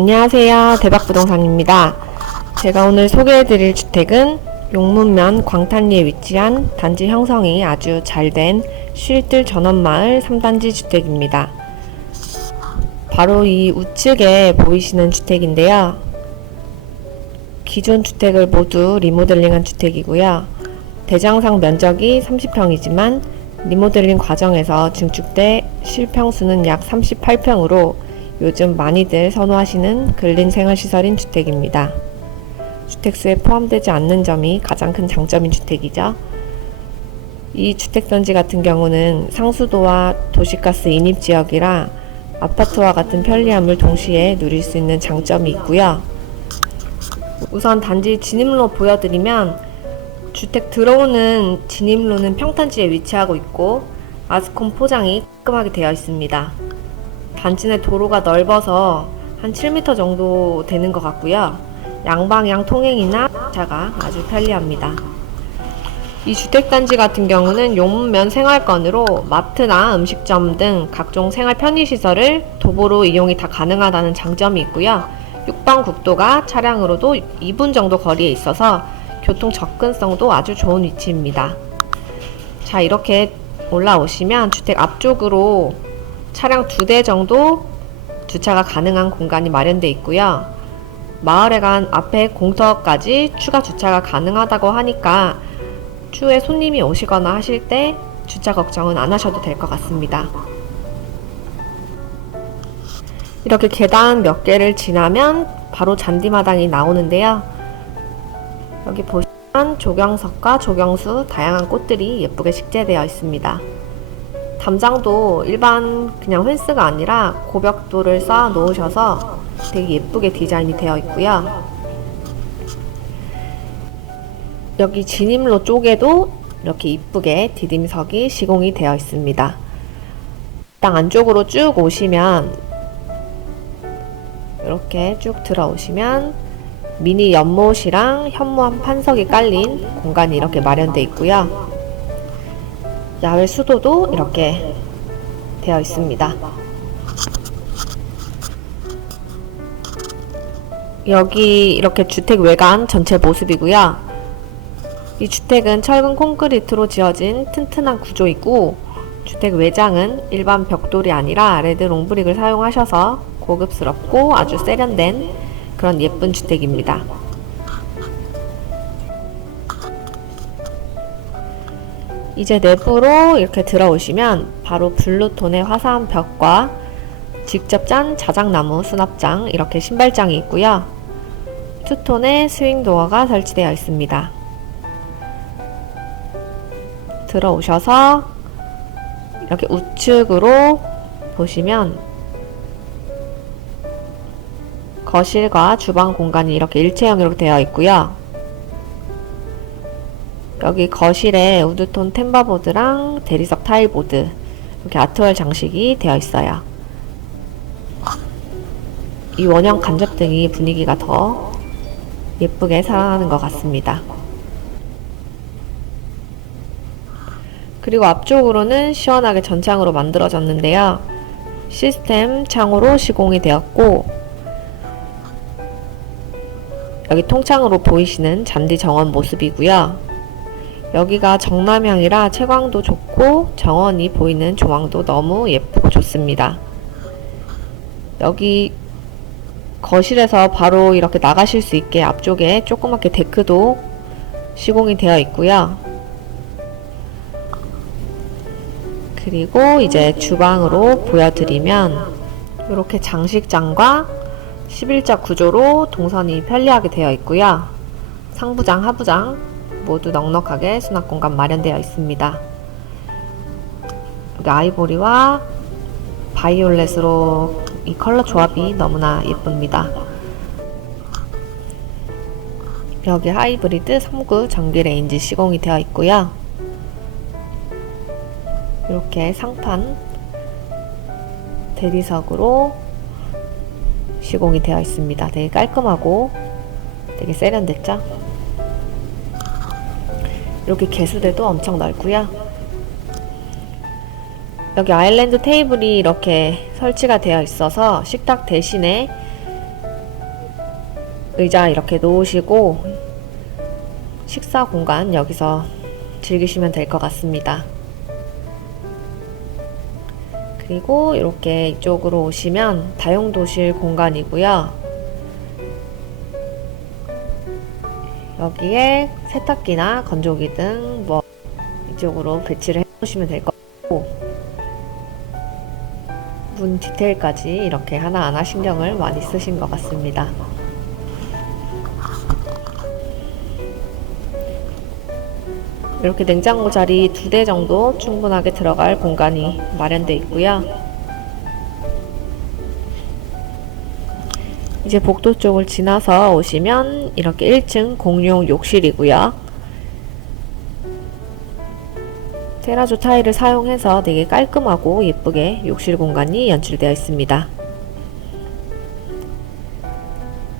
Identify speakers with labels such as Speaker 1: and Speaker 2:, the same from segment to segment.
Speaker 1: 안녕하세요. 대박부동산입니다. 제가 오늘 소개해드릴 주택은 용문면 광탄리에 위치한 단지 형성이 아주 잘 된 쉴뜰 전원마을 3단지 주택입니다. 바로 이 우측에 보이시는 주택인데요. 기존 주택을 모두 리모델링한 주택이고요. 대장상 면적이 30평이지만 리모델링 과정에서 증축돼 실평수는 약 38평으로 요즘 많이들 선호하시는 근린 생활시설인 주택입니다. 주택수에 포함되지 않는 점이 가장 큰 장점인 주택이죠. 이 주택단지 같은 경우는 상수도와 도시가스 인입 지역이라 아파트와 같은 편리함을 동시에 누릴 수 있는 장점이 있고요. 우선 단지 진입로 보여드리면 주택 들어오는 진입로는 평탄지에 위치하고 있고 아스콘 포장이 깔끔하게 되어 있습니다. 단지 내 도로가 넓어서 한 7m 정도 되는 것 같고요. 양방향 통행이나 차가 아주 편리합니다. 이 주택단지 같은 경우는 용문면 생활권으로 마트나 음식점 등 각종 생활 편의시설을 도보로 이용이 다 가능하다는 장점이 있고요. 6번 국도가 차량으로도 2분 정도 거리에 있어서 교통 접근성도 아주 좋은 위치입니다. 자, 이렇게 올라오시면 주택 앞쪽으로 차량 두 대 정도 주차가 가능한 공간이 마련되어 있고요. 마을에 간 앞에 공터까지 추가 주차가 가능하다고 하니까 추후에 손님이 오시거나 하실 때 주차 걱정은 안 하셔도 될 것 같습니다. 이렇게 계단 몇 개를 지나면 바로 잔디마당이 나오는데요. 여기 보시면 조경석과 조경수 다양한 꽃들이 예쁘게 식재되어 있습니다. 담장도 일반 그냥 펜스가 아니라 고벽돌을 쌓아 놓으셔서 되게 예쁘게 디자인이 되어 있고요. 여기 진입로 쪽에도 이렇게 이쁘게 디딤석이 시공이 되어 있습니다. 땅 안쪽으로 쭉 오시면 이렇게 쭉 들어오시면 미니 연못이랑 현무암 판석이 깔린 공간이 이렇게 마련되어 있고요. 야외 수도도 이렇게 되어 있습니다. 여기 이렇게 주택 외관 전체 모습이고요. 이 주택은 철근 콘크리트로 지어진 튼튼한 구조이고 주택 외장은 일반 벽돌이 아니라 레드 롱브릭을 사용하셔서 고급스럽고 아주 세련된 그런 예쁜 주택입니다. 이제 내부로 이렇게 들어오시면 바로 블루톤의 화사한 벽과 직접 짠 자작나무 수납장 이렇게 신발장이 있고요. 투톤의 스윙 도어가 설치되어 있습니다. 들어오셔서 이렇게 우측으로 보시면 거실과 주방 공간이 이렇게 일체형으로 되어 있고요. 여기 거실에 우드톤 템바보드랑 대리석 타일보드 이렇게 아트월 장식이 되어 있어요. 이 원형 간접등이 분위기가 더 예쁘게 살아나는 것 같습니다. 그리고 앞쪽으로는 시원하게 전창으로 만들어졌는데요. 시스템 창으로 시공이 되었고 여기 통창으로 보이시는 잔디 정원 모습이고요. 여기가 정남향이라 채광도 좋고 정원이 보이는 조망도 너무 예쁘고 좋습니다. 여기 거실에서 바로 이렇게 나가실 수 있게 앞쪽에 조그맣게 데크도 시공이 되어 있고요. 그리고 이제 주방으로 보여드리면 이렇게 장식장과 11자 구조로 동선이 편리하게 되어 있고요. 상부장, 하부장 모두 넉넉하게 수납 공간 마련되어 있습니다. 아이보리와 바이올렛으로 이 컬러 조합이 너무나 예쁩니다. 여기 하이브리드 3구 전기 레인지 시공이 되어 있고요. 이렇게 상판 대리석으로 시공이 되어 있습니다. 되게 깔끔하고 되게 세련됐죠? 이렇게 개수대도 엄청 넓고요. 여기 아일랜드 테이블이 이렇게 설치가 되어 있어서 식탁 대신에 의자 이렇게 놓으시고 식사 공간 여기서 즐기시면 될 것 같습니다. 그리고 이렇게 이쪽으로 오시면 다용도실 공간이고요. 여기에 세탁기나 건조기 등 뭐 이쪽으로 배치를 해 놓으시면 될것 같고 문 디테일까지 이렇게 하나하나 신경을 많이 쓰신 것 같습니다. 이렇게 냉장고 자리 두 대 정도 충분하게 들어갈 공간이 마련되어 있고요. 이제 복도 쪽을 지나서 오시면 이렇게 1층 공용 욕실이고요. 테라조 타일을 사용해서 되게 깔끔하고 예쁘게 욕실 공간이 연출되어 있습니다.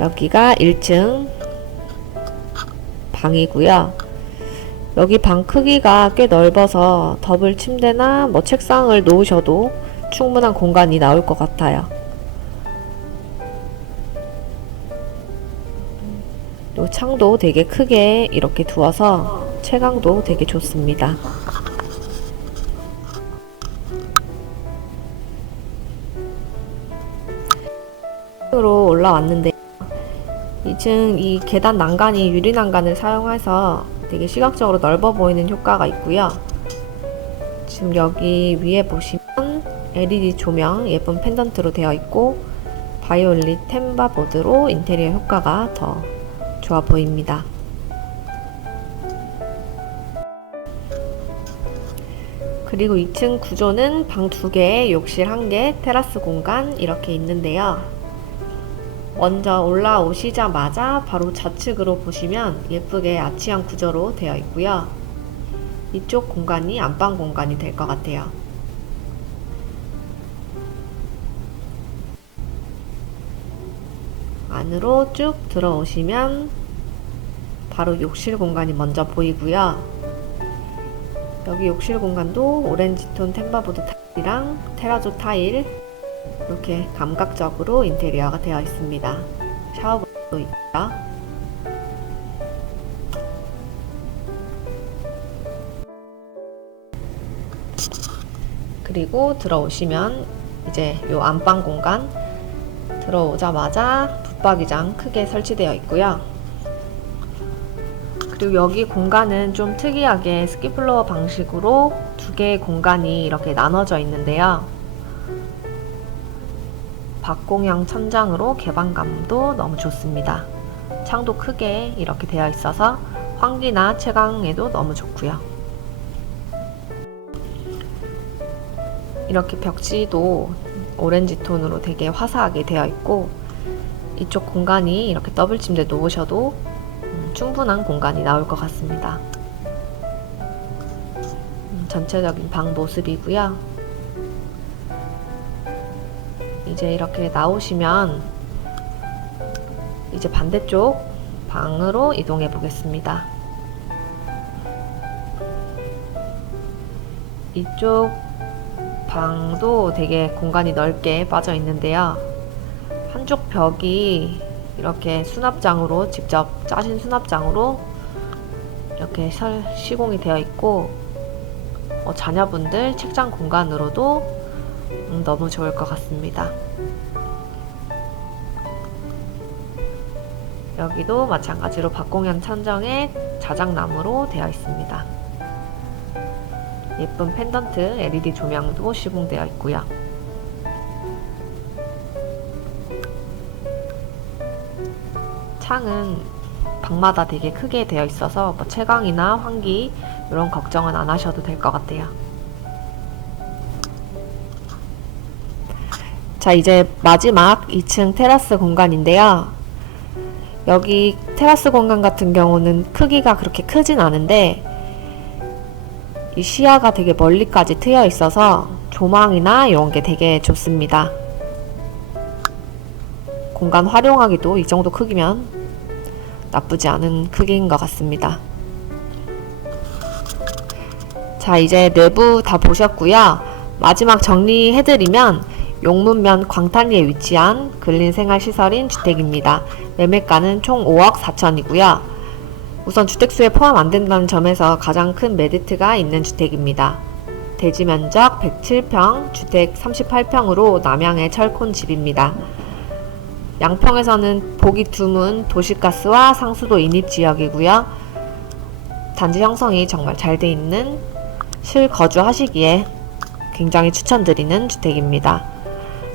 Speaker 1: 여기가 1층 방이고요. 여기 방 크기가 꽤 넓어서 더블 침대나 뭐 책상을 놓으셔도 충분한 공간이 나올 것 같아요. 창도 되게 크게 이렇게 두어서 채광도 되게 좋습니다. 으로 올라왔는데 2층 이 계단 난간이 유리 난간을 사용해서 되게 시각적으로 넓어 보이는 효과가 있고요. 지금 여기 위에 보시면 LED 조명 예쁜 펜던트로 되어 있고 바이올릿 템바 보드로 인테리어 효과가 더 좋아 보입니다. 그리고 2층 구조는 방 2개, 욕실 1개, 테라스 공간 이렇게 있는데요. 먼저 올라오시자마자 바로 좌측으로 보시면 예쁘게 아치형 구조로 되어 있고요. 이쪽 공간이 안방 공간이 될 것 같아요. 안으로 쭉 들어오시면 바로 욕실 공간이 먼저 보이고요. 여기 욕실 공간도 오렌지 톤 템바보드 타일이랑 테라조 타일 이렇게 감각적으로 인테리어가 되어 있습니다. 샤워부도 있고요. 그리고 들어오시면 이제 요 안방 공간 들어오자마자 붙박이장 크게 설치되어 있고요. 그리고 여기 공간은 좀 특이하게 스키플로어 방식으로 두 개의 공간이 이렇게 나눠져 있는데요. 박공형 천장으로 개방감도 너무 좋습니다. 창도 크게 이렇게 되어 있어서 환기나 채광에도 너무 좋고요. 이렇게 벽지도 오렌지 톤으로 되게 화사하게 되어 있고 이쪽 공간이 이렇게 더블 침대 놓으셔도 음, 충분한 공간이 나올 것 같습니다. 음, 전체적인 방 모습이고요. 이제 이렇게 나오시면 이제 반대쪽 방으로 이동해 보겠습니다. 이쪽 방도 되게 공간이 넓게 빠져 있는데요. 한쪽 벽이 이렇게 수납장으로 직접 짜신 수납장으로 이렇게 설 시공이 되어 있고 어, 자녀분들 책장 공간으로도 음, 너무 좋을 것 같습니다. 여기도 마찬가지로 박공현 천정에 자작나무로 되어 있습니다. 예쁜 펜던트 LED 조명도 시공되어 있고요. 창은 방마다 되게 크게 되어 있어서 뭐 채광이나 환기 이런 걱정은 안 하셔도 될 것 같아요. 자, 이제 마지막 2층 테라스 공간인데요. 여기 테라스 공간 같은 경우는 크기가 그렇게 크진 않은데 이 시야가 되게 멀리까지 트여 있어서 조망이나 이런 게 되게 좋습니다. 공간 활용하기도 이 정도 크기면 나쁘지 않은 크기인 것 같습니다. 자, 이제 내부 다 보셨고요. 마지막 정리해드리면 용문면 광탄리에 위치한 근린생활시설인 주택입니다. 매매가는 총 5억 4천이고요. 우선 주택수에 포함 안 된다는 점에서 가장 큰 메리트가 있는 주택입니다. 대지 면적 107평, 주택 38평으로 남양의 철콘 집입니다. 양평에서는 보기 드문 도시가스와 상수도 인입 지역이고요. 단지 형성이 정말 잘 돼 있는 실거주하시기에 굉장히 추천드리는 주택입니다.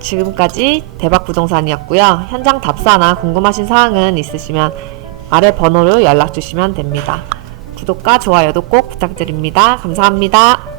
Speaker 1: 지금까지 대박 부동산이었고요. 현장 답사나 궁금하신 사항은 있으시면 아래 번호로 연락 주시면 됩니다. 구독과 좋아요도 꼭 부탁드립니다. 감사합니다.